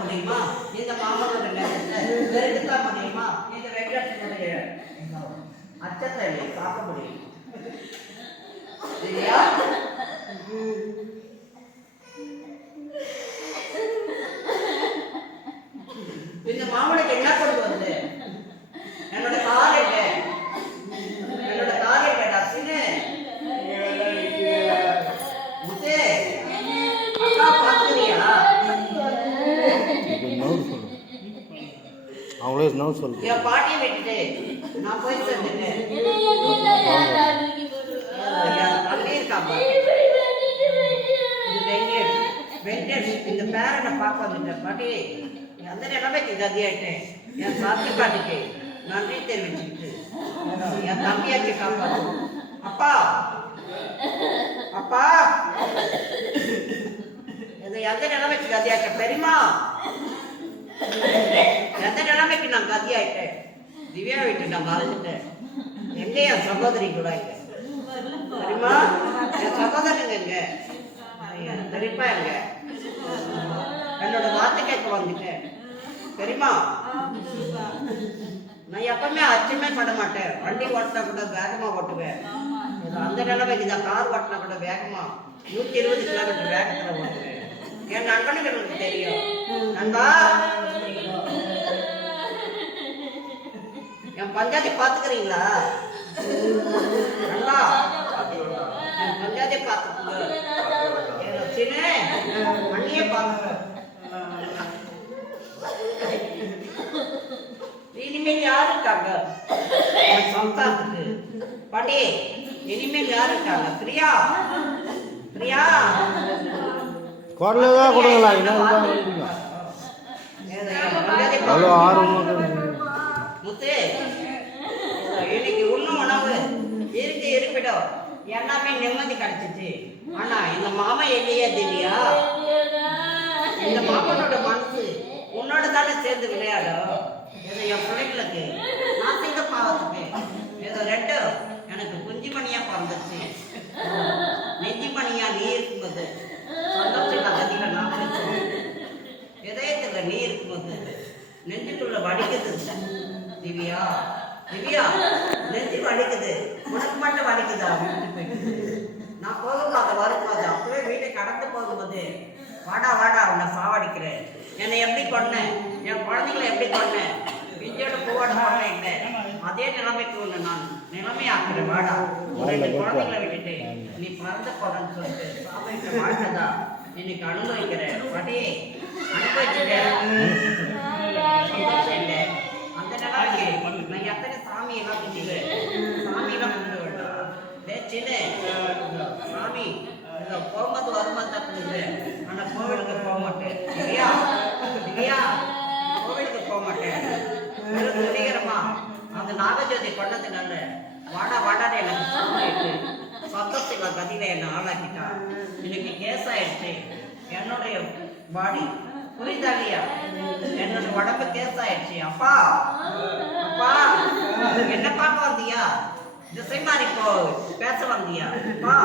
முடியுமா? இந்த மாமனோட நேரத்தை முடியுமா? இந்த வெங்கடத்தினுடைய அச்சத்தை பார்க்க முடியும்? சரியா நவு சொல்லு என் பாட்டியை விட்டுட்டு நான் போய் சேர்ந்துட்டேன். பாரு. இது வெங்கடேஷ் வெங்கடேஷ் இந்த பேரனை பார்க்க வந்துட்டேன் பாட்டி அந்த நிலைமைக்கு கதியாயிட்டேன் என் சாத்தி பாட்டிக்கு நன்றி தெரிவிச்சுக்கிட்டு என் தம்பியாச்சு காப்பாத்து. அப்பா அப்பா. எந்த நிலைமைக்கு கதியாச்ச பெரியமா எந்த நிலைமைக்கு நான் கதியாயிட்டேன் திவ்யா வீட்டு நான் மறந்துட்டேன் எங்க என் சகோதரி கூட இல்லை தெரியுமா? என் சகோதரங்க எங்க என் பெரியப்பா எங்க என்னோட வார்த்தை கேட்க வந்துட்டேன். தெரியுமா? நான் எப்பவுமே அச்சமே பட மாட்டேன். வண்டி ஓட்டினா கூட வேகமா ஓட்டுவேன். அந்த நிலைமைக்கு தான் கார் ஓட்டினா கூட வேகமா நூத்தி இருபது கிலோமீட்டர் வேகத்துல ஓட்டுவேன். என் நண்பனுங்களுக்கு தெரியும். நண்பா. என் பஞ்சாயத்தை பாத்துக்கிறீங்களா நண்பா. என் பஞ்சாயத்தை பாத்துக்கோங்க சின்ன மண்ணியே பாத்துக்கோ இனிமேல் யாரு இருக்காங்க? என் சம்சாரத்துக்கு பாட்டி இனிமேல் யாரு இருக்காங்க? பிரியா. பிரியா. குரலே தான் கொடுங்களா என்ன அவ்வளோ. ஆர்வமாக முத்து இன்னைக்கு உண்ணும் உணவு. இருக்கு இருப்பிடும். எல்லாமே நிம்மதி கிடைச்சிச்சு. ஆனா இந்த மாமா இல்லையா திவ்யா இந்த மாமனோட மனசு உன்னோட தானே சேர்ந்து விளையாடும். ஏதோ என் பிள்ளைங்களுக்கு நான் செய்த பாவத்துக்கு ஏதோ ரெண்டு எனக்கு குஞ்சு மணியா பிறந்துச்சு நெஞ்சு மணியா நீ இருக்கும்போது சந்தோஷம் கதியில நான் பேசுவேன் இதயத்துல நீ இருக்கும்போது நெஞ்சுக்குள்ள வலிக்குது திவ்யா திவ்யா நெஞ்சு வலிக்குது உனக்கு மட்டும் வலிக்குதா நான் போகும்போது வரும்போது அப்பவே வீட்டை கடந்து போகும்போது வாடா வாடா உன்னை சாவடிக்கிறேன். என்னை எப்படி கொன்னேன் என் குழந்தைங்களை எப்படி கொன்னேன் பிஞ்சோட பூவோட கொன்னேன் இல்லை அதே நிலைமைக்கு ஒன்று நான் நிலைமையாக்குறேன். வாடா உன் ரெண்டு குழந்தைங்களை விட்டுட்டு நீ பிறந்த போறன்னு சொல்லிட்டு சாப்பிட்டு வாழ்க்கதா இன்னைக்கு அனுபவிக்கிறேன். படி அனுபவிச்சுட்டேன். சந்தோஷம் இல்லை. அந்த நிலைமைக்கு நான் எத்தனை சாமியெல்லாம் கும்பிடுவேன் சாமி எல்லாம் கும்பிடுவேன் சின்ன, சாமி இதோ போகும்போது வரும்போது தான் கும்பிடுவேன் ஆனா கோவிலுக்கு போக மாட்டேன் இல்லையா இல்லையா கோவிலுக்கு போக மாட்டேன் வெறும் அந்த நாகஜோதி கொண்டதுனால வாடா வாடான்னு எனக்கு சாமிட்டு சத்தத்துக்கு கதியில என்னை ஆளாக்கிட்டா இன்னைக்கு கேஸ் ஆயிடுச்சு என்னுடைய பாடி புரியுதா இல்லையா என்னோட உடம்பு கேஸ் ஆயிடுச்சு. அப்பா அப்பா என்ன பார்க்க வந்தியா? திசை மாறி போ பேச வந்தியா? அப்பா.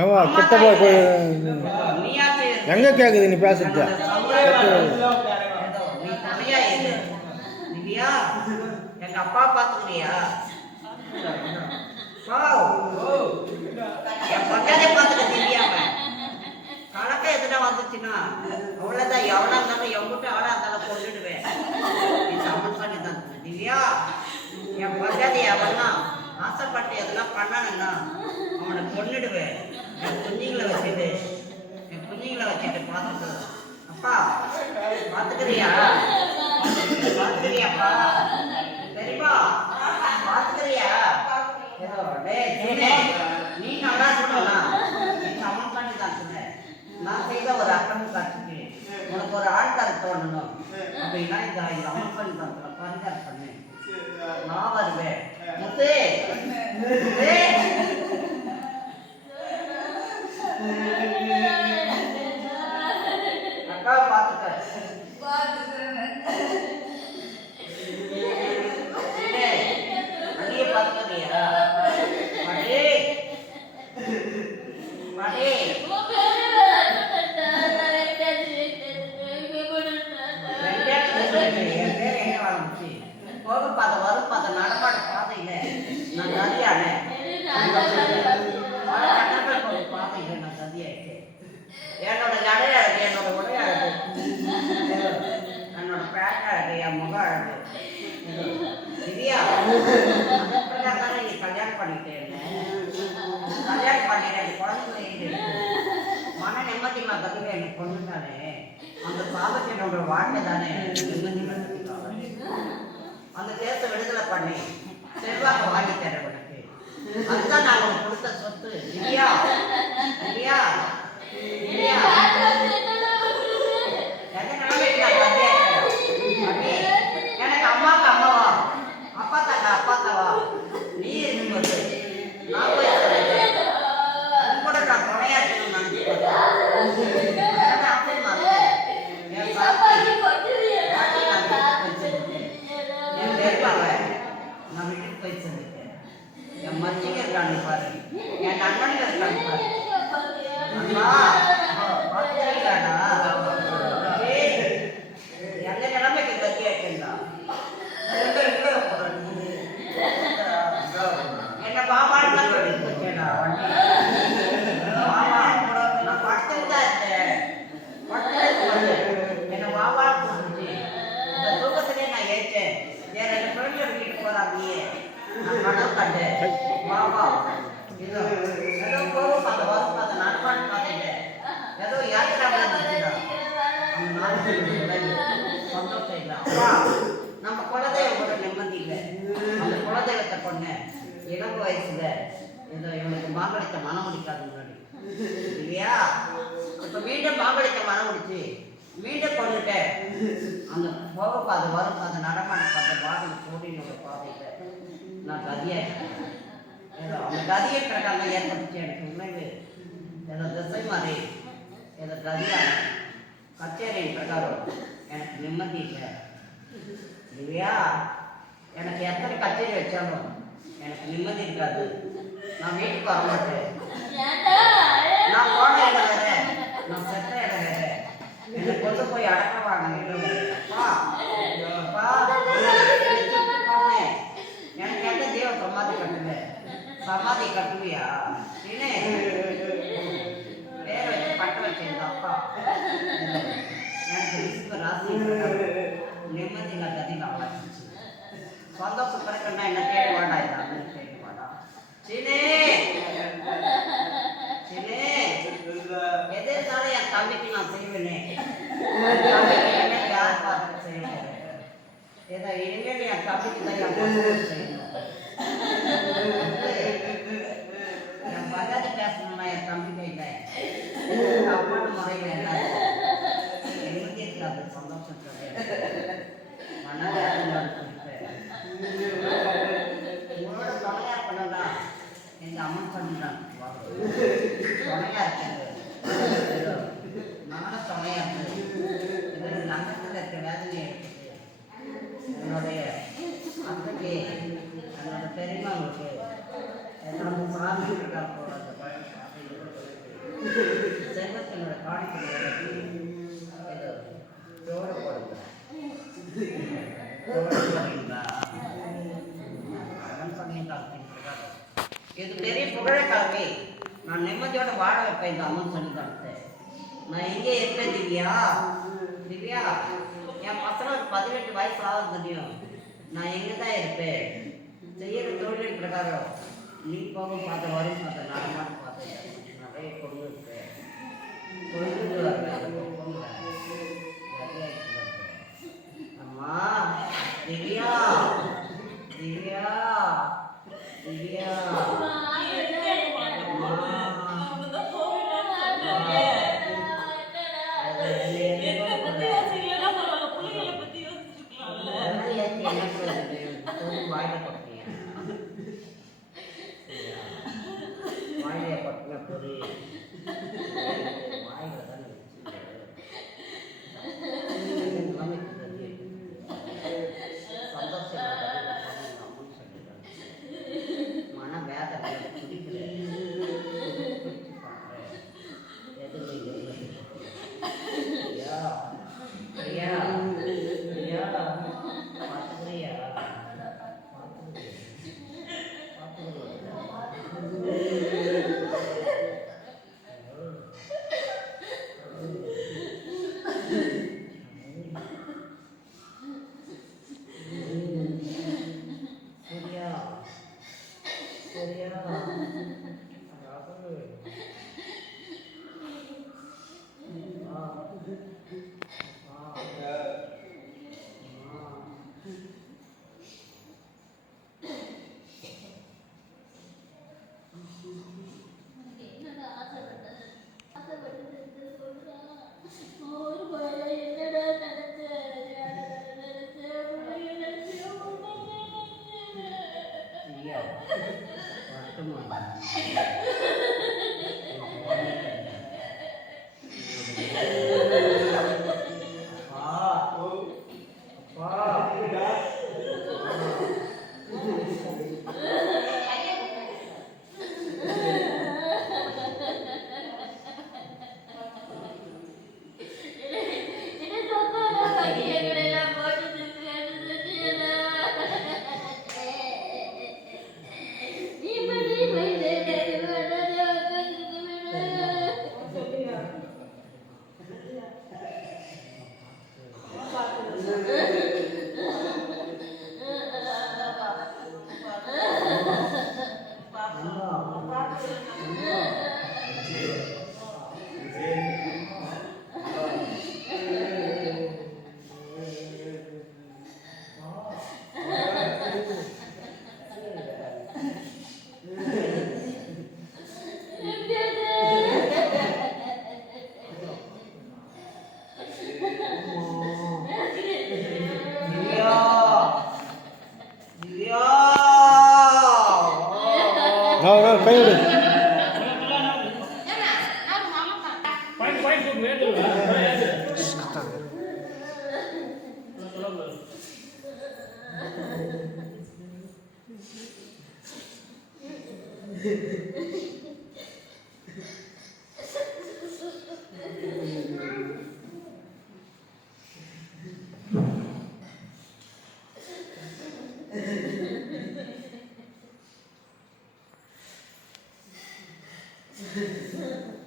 ஏவா கிட்ட போய் எங்க கேக்குது நீ பேசுறது? நீ தனியா எங்க அப்பா பாத்துக்கிறியா என் பக்கத்தை பாத்துக்க திவ்யாம கணக்க எதுனா வந்துச்சுன்னா அவ்வளவுதான். எவனா இருந்தாலும் எவ்வளோ ஆளா இருந்தாலும் கொண்டுடுவேன். இந்த அம்மன் தான் இல்லையா என் பக்கத்தை எவனா ஆசைப்பட்டு எதெல்லாம் பண்ணணும்னா அவனை கொண்டுடுவேன் என் குஞ்சுங்களை வச்சுட்டு என் குஞ்சுங்களை வச்சுட்டு பார்த்துட்டு அப்பா பார்த்துக்கிறியா? பார்த்துக்கிறியாப்பா? சரிப்பா பார்த்துக்கிறியா? ஏதோ, டே சீனே, நீ நல்லா இருக்கணும்னா எங்க அம்மா பண்ணி தான் சொன்னேன் நான் ஒரு அக்கம் காட்சிக்கு உனக்கு ஒரு ஆழ்கார் தோணணும். அப்படின்னா இந்த எங்க பண்ணி தான் பரிகாரம் பண்ணேன் நான் வருவேன். முத்தே. பேட் அழகு என் முக அழகு சரியா தானே நீ கல்யாணம் பண்ணிட்டேன் கல்யாணம் பண்ணிட்டேன் குழந்தை. மன நிம்மதி பதில் எனக்கு கொண்டுட்டானே அந்த பாவத்தினோட வாழ்க்கை தானே நிம்மதி. அந்த தேசத்தை விடுதலை பண்ணி செல்வாக்க வாங்கி தரேன் உனக்கு அதுதான் நான் உனக்கு கொடுத்த சொத்து இல்லையா இல்லையா போய் சந்திப்பேன் என் மச்சிங்க இருக்காங்க பாரு என் நண்பனுங்க இருக்காங்க பாரு அம்மா, பார்த்திருக்கீங்களாடா? எந்த நிலைமைக்கு கத்தி ஆயிட்டேன்டா? என்ன பாபான்னு சொல்லிட்டு இருக்கேன்டா, பாபா, நான் படுத்துட்டு தான் இருந்தேன். படுத்துட்டு என்ன இந்த தூக்கத்திலே நான் என் ரெண்டு வீட்டுக்கு நான் கனவு கண்டேன். பாபா, இதோ, ஏதோ போகும் பார்த்த வரும் பார்த்த நடப்பான்னு பார்த்துட்டேன் ஏதோ யாத்திராவில் இருந்துச்சுடா. அந்த சந்தோஷம் இல்லை. அப்பா, நம்ம குலதெய்வம் கூட நிம்மதி இல்லை அந்த குலதெய்வத்தை கொண்டு இளம் வயசுல ஏதோ இவனுக்கு மாங்கடித்த மனம் முடிக்காது முன்னாடி இல்லையா இப்ப மீண்டும் மாம்பழத்தை மனம் முடிச்சு மீண்டும் கொண்டுட்டேன் அந்த போக பாதை வரும் பாதை நடமாட பாதை வாகன சோடினோட பாதையில நான் கதியாயிட்டேன் ஏதோ அந்த கதியை பிரகாரம் ஏற்பட்டுச்சு எனக்கு உண்மைவு ஏதோ திசை மாதிரி ஏதோ கதியான கச்சேரியின் பிரகாரம் எனக்கு நிம்மதி இல்லை. இல்லையா? எனக்கு எத்தனை கச்சேரி வச்சாலும் எனக்கு நிம்மதி இருக்காது. நான் வீட்டுக்கு வர மாட்டேன். நான் போன இடம் வேற. நான் செத்த இடம் வேற. என்னை கொண்டு போய் அடக்க வாங்க. சமாதி கட்டுவியா? என்ன பேர் வச்சு பட்ட வச்சு எங்க அப்பா. எனக்கு ரிஸ்க் ராசி நிம்மதி நான் அதிகம் நான் சந்தோஷம் பிறக்கண்டா என்ன தேடி வாடா இது தேடி வாடா சினே சினே எது இருந்தாலும் என் தம்பிக்கு நான் செய்வேனே. யார் பார்த்து செய்வேன் போறேன் ஏதோ இனிமேல் என் தம்பிக்கு தான் என் செய்யணும். இது பெரிய புகழக்காகவே நான் நிம்மதியோட வாழ வைப்பேன் இந்த அம்மன் சன்னிதானத்தை. நான் எங்கே இருப்பேன் திவ்யா? திவ்யா என் பசங்களுக்கு பதினெட்டு வயசு ஆகும் தெரியும். நான் எங்கே தான் இருப்பேன்? செய்யற தொழிலின் பிரகாரம். நீ போகும் பார்த்த வரும் பார்த்த நான் பார்த்த நிறைய கொண்டு இருக்கு கொண்டு அம்மா திவ்யா திவ்யா Yeah.